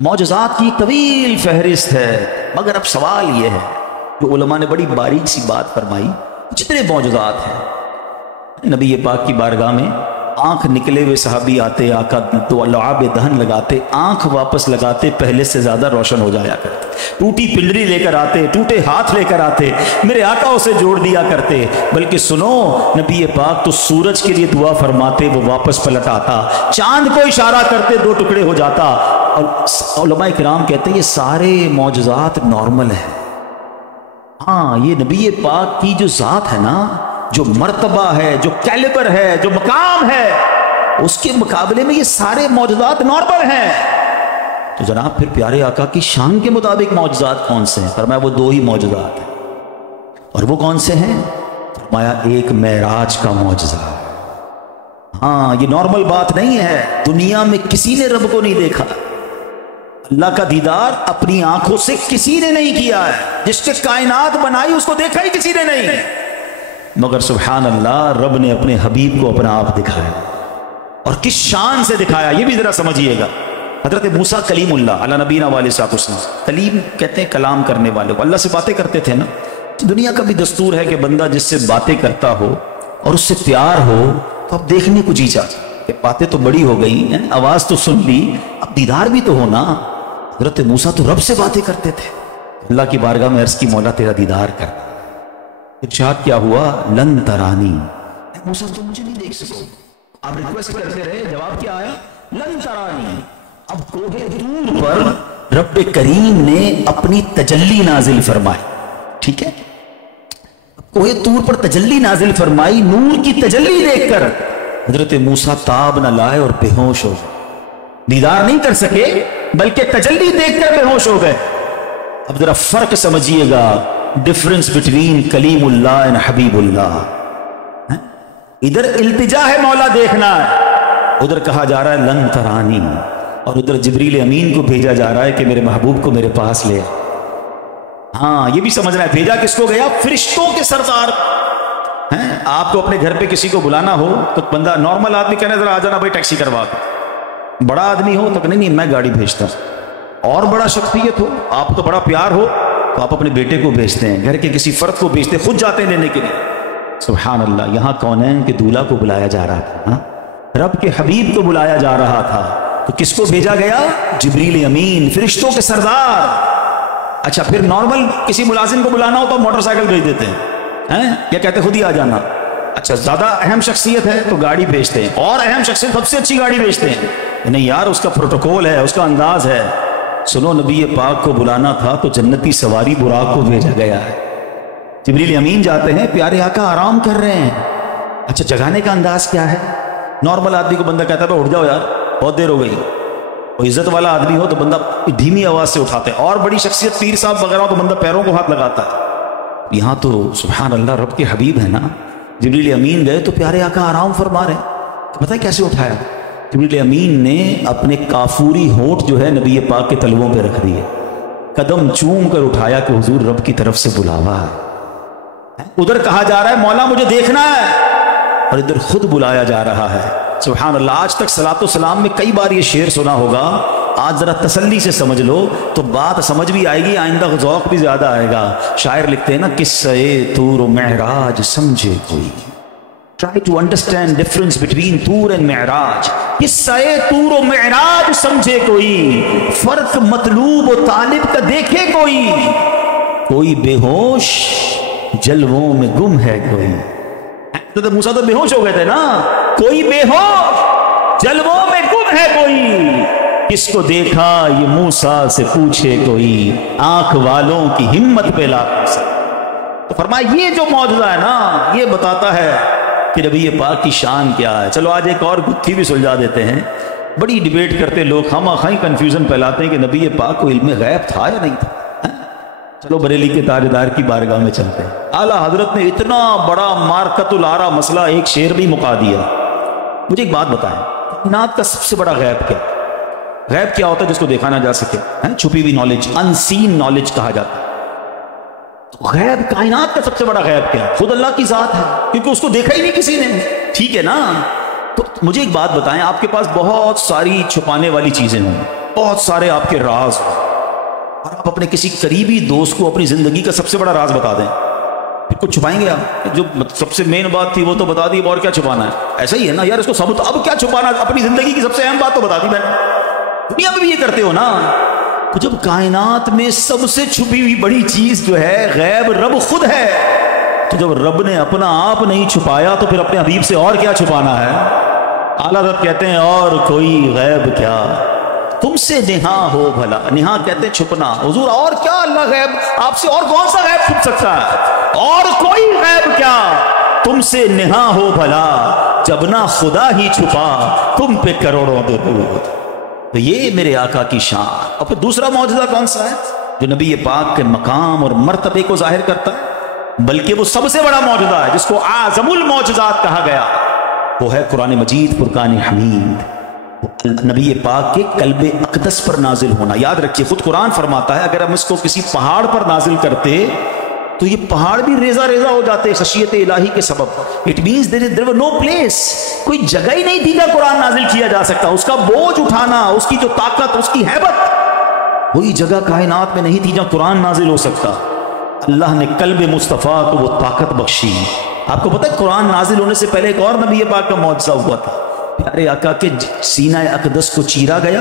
معجزات کی طویل فہرست ہے، مگر اب سوال یہ ہے جو علماء نے بڑی باریک سی بات فرمائی، جتنے معجزات ہیں نبی پاک کی بارگاہ میں آنکھ نکلے ہوئے صحابی آتے، آقا تو لعاب دہن لگاتے، آنکھ واپس لگاتے پہلے سے زیادہ روشن ہو جایا کرتے، ٹوٹی پنڈری لے کر آتے، ٹوٹے ہاتھ لے کر آتے، میرے آقا اسے جوڑ دیا کرتے۔ بلکہ سنو، نبی پاک تو سورج کے لیے دعا فرماتے، وہ واپس پلٹ آتا، چاند کو اشارہ کرتے، دو ٹکڑے ہو جاتا۔ اور علماء کرام کہتے ہیں یہ سارے معجزات نارمل ہیں، ہاں یہ نبی پاک کی جو ذات ہے نا، جو مرتبہ ہے، جو کیلیبر ہے، جو مقام ہے، اس کے مقابلے میں یہ سارے معجزات نارمل ہیں۔ تو جناب پھر پیارے آقا کی شان کے مطابق معجزات کون سے ہیں؟ فرمایا وہ دو ہی معجزات ہیں، اور وہ کون سے ہیں؟ فرمایا ایک معراج کا معجزہ، ہاں یہ نارمل بات نہیں ہے، دنیا میں کسی نے رب کو نہیں دیکھا، اللہ کا دیدار اپنی آنکھوں سے کسی نے نہیں کیا ہے، جس نے کائنات بنائی اس کو دیکھا ہی کسی نے نہیں، مگر سبحان اللہ رب نے اپنے حبیب کو اپنا آپ دکھایا، اور کس شان سے دکھایا یہ بھی ذرا سمجھیے گا۔ حضرت موسیٰ کلیم اللہ علی نبینا والے صاحب السلام، کلیم کہتے ہیں کلام کرنے والے کو، اللہ سے باتیں کرتے تھے نا۔ دنیا کا بھی دستور ہے کہ بندہ جس سے باتیں کرتا ہو اور اس سے پیار ہو تو اب دیکھنے کو جی چاہتا کہ باتیں تو بڑی ہو گئی ہیں، آواز تو سن لی، اب دیدار بھی تو ہونا۔ حضرت موسیٰ تو رب سے باتیں کرتے تھے، اللہ کی بارگاہ میں عرض کی مولا تیرا دیدار کر، ارشاد کیا ہوا؟ لن ترانی، اے موسیٰ تو مجھے نہیں دیکھ سکو، آپ ریکویسٹ کرتے رہے، جواب کیا آیا؟ لن ترانی۔ اب کوہ طور پر رب کریم نے اپنی تجلی نازل فرمائی، ٹھیک ہے، کوہ طور پر تجلی نازل فرمائی، نور کی تجلی دیکھ کر حضرت موسیٰ تاب نہ لائے اور بے ہوش ہو گئے، دیدار نہیں کر سکے بلکہ تجلی دیکھ کر بے ہوش ہو گئے۔ اب ذرا فرق سمجھیے گا، ڈفرنس بٹوین کلیم اللہ اور حبیب اللہ۔ ادھر التجا ہے مولا دیکھنا ہے، ادھر کہا جا رہا ہے لن ترانی، اور ادھر جبریل امین کو بھیجا جا رہا ہے کہ میرے محبوب کو میرے پاس لے۔ ہاں یہ بھی سمجھنا ہے، بھیجا کس کو گیا؟ فرشتوں کے سردار ہیں۔ آپ کو اپنے گھر پہ کسی کو بلانا ہو تو بندہ نارمل آدمی کہنا ذرا آ جانا بھائی ٹیکسی کروا کے، بڑا آدمی ہو تو نہیں میں گاڑی بھیجتا ہوں، اور بڑا شخصیت ہو، آپ تو بڑا پیار ہو تو آپ اپنے بیٹے کو بھیجتے ہیں، گھر کے کسی فرد کو بھیجتے، خود جاتے ہیں لینے کے لیے۔ سبحان اللہ، یہاں کونین کے دولہا کو بلایا جا رہا تھا، رب کے حبیب کو بلایا جا رہا تھا، تو کس کو بھیجا گیا؟ جبریل امین، فرشتوں کے سردار۔ اچھا پھر نارمل کسی ملازم کو بلانا ہو تو موٹر سائیکل بھیج دیتے ہیں، یا کہتے خود ہی آ جانا۔ اچھا زیادہ اہم شخصیت ہے تو گاڑی بھیجتے ہیں، اور اہم شخصیت سب سے اچھی گاڑی بھیجتے ہیں، نہیں یار اس کا پروٹوکول ہے، اس کا انداز ہے۔ سنو نبی پاک کو بلانا تھا تو جنتی سواری براق کو بھیجا گیا ہے، جبریل امین جاتے ہیں، پیارے آقا آرام کر رہے ہیں۔ اچھا جگانے کا انداز کیا ہے؟ نارمل آدمی کو بندہ کہتا ہے اٹھ جاؤ یار بہت دیر ہو گئی، اور عزت والا آدمی ہو تو بندہ دھیمی آواز سے اٹھاتے ہیں، اور بڑی شخصیت پیر صاحب وغیرہ ہو تو بندہ پیروں کو ہاتھ لگاتا ہے۔ یہاں تو سبحان اللہ رب کے حبیب ہے نا، جبریل امین گئے تو پیارے آقا آرام فرما رہے ہیں، پتہ ہے کیسے اٹھایا؟ جبریل امین نے اپنے کافوری ہونٹ جو ہے نبی پاک کے تلووں پہ رکھ دیے، قدم چوم کر اٹھایا کہ حضور رب کی طرف سے بلاوا ہے۔ ادھر کہا جا رہا ہے مولا مجھے دیکھنا ہے، اور ادھر خود بلایا جا رہا ہے۔ سبحان اللہ، آج تک صلاۃ و سلام میں کئی بار یہ شعر سنا ہوگا، آج ذرا تسلی سے سمجھ لو تو بات سمجھ بھی آئے گی، آئندہ ذوق بھی زیادہ آئے گا۔ شاعر لکھتے ہیں نا، قصہ طور و معراج سمجھے کوئی، try to understand difference between طور and معراج، قصہ طور و معراج سمجھے کوئی، فرق مطلوب و طالب کا دیکھے کوئی، کوئی بے ہوش جلووں میں گم ہے کوئی۔ تو موسیٰ تو بے ہوش ہو گئے تھے نا، کوئی بے ہوش جلووں میں گم ہے کوئی، کس کو دیکھا یہ موسیٰ سے پوچھے کوئی، آنکھ والوں کی ہمت پہ لا۔ تو فرمایا یہ جو معجزہ ہے نا یہ بتاتا ہے کہ نبی پاک کی شان کیا ہے۔ چلو آج ایک اور گتھی بھی سلجھا دیتے ہیں، بڑی ڈیبیٹ کرتے لوگ، خواہ مخواہ کنفیوژن پھیلاتے ہیں کہ نبی پاک کو علم غیب تھا یا نہیں تھا۔ چلو بریلی کے تاجدار کی بارگاہ میں چلتے ہیں، اعلیٰ حضرت نے اتنا بڑا مارکت العارہ مسئلہ ایک شعر بھی مکا دیا۔ مجھے ایک بات بتائیں، کائنات کا سب سے بڑا غیب کیا؟ غیب کیا ہوتا ہے جس کو دیکھا نہ جا سکے؟ چھپی ہوئی نالج، انسین نالج کہا جاتا ہے۔ تو غیب، کائنات کا سب سے بڑا غیب کیا؟ خود اللہ کی ذات ہے، کیونکہ اس کو دیکھا ہی نہیں کسی نے، ٹھیک ہے نا؟ تو مجھے ایک بات بتائیں، آپ کے پاس بہت ساری چھپانے والی چیزیں ہوں، بہت سارے آپ کے راز ہوں اور آپ اپنے کسی قریبی دوست کو اپنی زندگی کا سب سے بڑا راز بتا دیں، پھر کچھ چھپائیں گے آپ؟ جو سب سے مین بات تھی وہ تو بتا دی، اور کیا چھپانا ہے؟ ایسا ہی ہے نا یار، اس کو ثبوت اب کیا چھپانا، اپنی زندگی کی سب سے اہم بات تو بتا دی میں نے۔ دنیا میں بھی یہ کرتے ہو نا۔ تو جب کائنات میں سب سے چھپی ہوئی بڑی چیز جو ہے غیب رب خود ہے، تو جب رب نے اپنا آپ نہیں چھپایا تو پھر اپنے حبیب سے اور کیا چھپانا ہے؟ اعلیٰ حضرت کہتے ہیں اور کوئی غیب کیا تم سے نہا ہو بھلا، نہا کہتے ہیں چھپنا، حضور اور کیا اللہ غیب آپ سے، اور کون سا غیب چھپ سکتا ہے؟ اور کوئی غیب کیا تم سے نہا ہو بھلا، جب نہ خدا ہی چھپا تم پہ کروڑوں درود۔ تو یہ میرے آقا کی شان۔ اور پھر دوسرا معجزہ کون سا ہے جو نبی پاک کے مقام اور مرتبے کو ظاہر کرتا ہے، بلکہ وہ سب سے بڑا معجزہ ہے جس کو اعظم المعجزات کہا گیا، وہ ہے قرآن مجید فرقان حمید، نبی پاک کے قلب اقدس پر نازل ہونا۔ یاد رکھیے خود قرآن فرماتا ہے اگر ہم اس کو کسی پہاڑ پر نازل کرتے تو یہ پہاڑ بھی ریزہ ریزہ ہو جاتے خشیت الہی کے سبب۔ It means there was no place، کوئی جگہ ہی نہیں تھی کہ قرآن نازل کیا جا سکتا، اس کا بوجھ اٹھانا، اس کی جو طاقت، اس کی ہیبت، کوئی جگہ کائنات میں نہیں تھی جہاں قرآن نازل ہو سکتا۔ اللہ نے قلب مصطفیٰ کو وہ طاقت بخشی۔ آپ کو پتہ ہے قرآن نازل ہونے سے پہلے ایک اور نبی پاک کا معجزہ ہوا تھا، پیارے آقا کے سینہ اقدس کو چیرا گیا،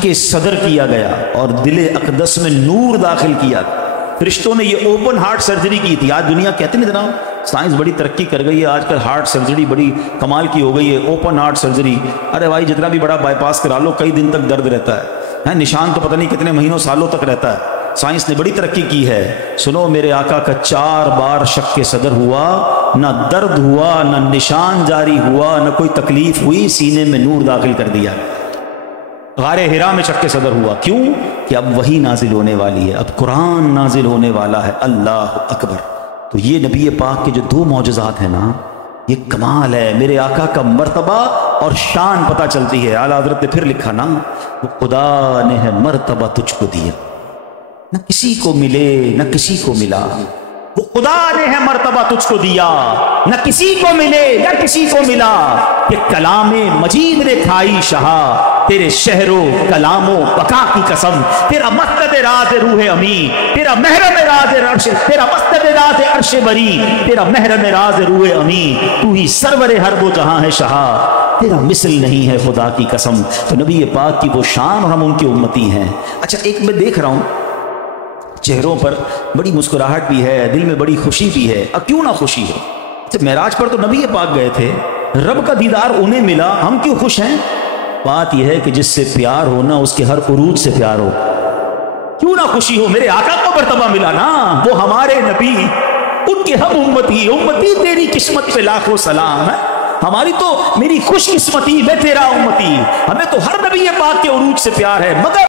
کے صدر کیا گیا اور دل اقدس میں نور داخل کیا گیا۔ فرشتوں نے یہ اوپن ہارٹ سرجری کی تھی۔ آج دنیا کہتے نہیں جناب سائنس بڑی ترقی کر گئی ہے، آج کل ہارٹ سرجری بڑی کمال کی ہو گئی ہے، اوپن ہارٹ سرجری۔ ارے بھائی جتنا بھی بڑا بائی پاس کرا لو کئی دن تک درد رہتا ہے، نشان تو پتہ نہیں کتنے مہینوں سالوں تک رہتا ہے۔ سائنس نے بڑی ترقی کی ہے۔ سنو میرے آقا کا 4 بار شق صدر ہوا، نہ درد ہوا، نہ نشان جاری ہوا، نہ کوئی تکلیف ہوئی، سینے میں نور داخل کر دیا۔ غار ہرا میں شق صدر ہوا، کیوں؟ کہ اب وہی نازل ہونے والی ہے، اب قرآن نازل ہونے والا ہے۔ اللہ اکبر۔ تو یہ نبی پاک کے جو 2 معجزات ہیں نا، یہ کمال ہے، میرے آقا کا مرتبہ اور شان پتہ چلتی ہے۔ اعلیٰ حضرت نے پھر لکھا نا، وہ خدا نے ہے مرتبہ تجھ کو دیا، نہ کسی کو ملے نہ کسی کو ملا، وہ خدا نے ہے مرتبہ تجھ کو دیا، نہ کسی کو ملے نہ کسی کو ملا، کہ کلام مجید نے کھائی شہا، تیرے شہر و کلام و بقا کی قسم، تیرا مسند راز روح امی، تیرا محرم راز عرش، تیرا مسند راز عرش بری، تیرا محرم راز روح امی، تو ہی سرور حرب و جہاں ہے شہا، تیرا مثل نہیں ہے خدا کی قسم۔ تو نبی پاک کی وہ شان اور ہم ان کی امتی ہیں۔ اچھا ایک میں دیکھ رہا ہوں چہروں پر بڑی مسکراہٹ بھی ہے، دل میں بڑی خوشی بھی ہے، اب کیوں نہ خوشی ہو؟ جب معراج پر تو نبی پاک گئے تھے، رب کا دیدار انہیں ملا، ہم کیوں خوش ہیں؟ بات یہ ہے کہ جس سے پیار ہونا اس کے ہر عروج سے پیار ہو، کیوں نہ خوشی ہو؟ میرے آقا کو مرتبہ ملا نا، وہ ہمارے نبی، ان کے ہم امتی، امتی تیری قسمت پہ لاکھوں سلام ہے، ہماری تو میری خوش قسمتی میں تیرا امتی، ہمیں تو ہر نبی پاک کے عروج سے پیار ہے، مگر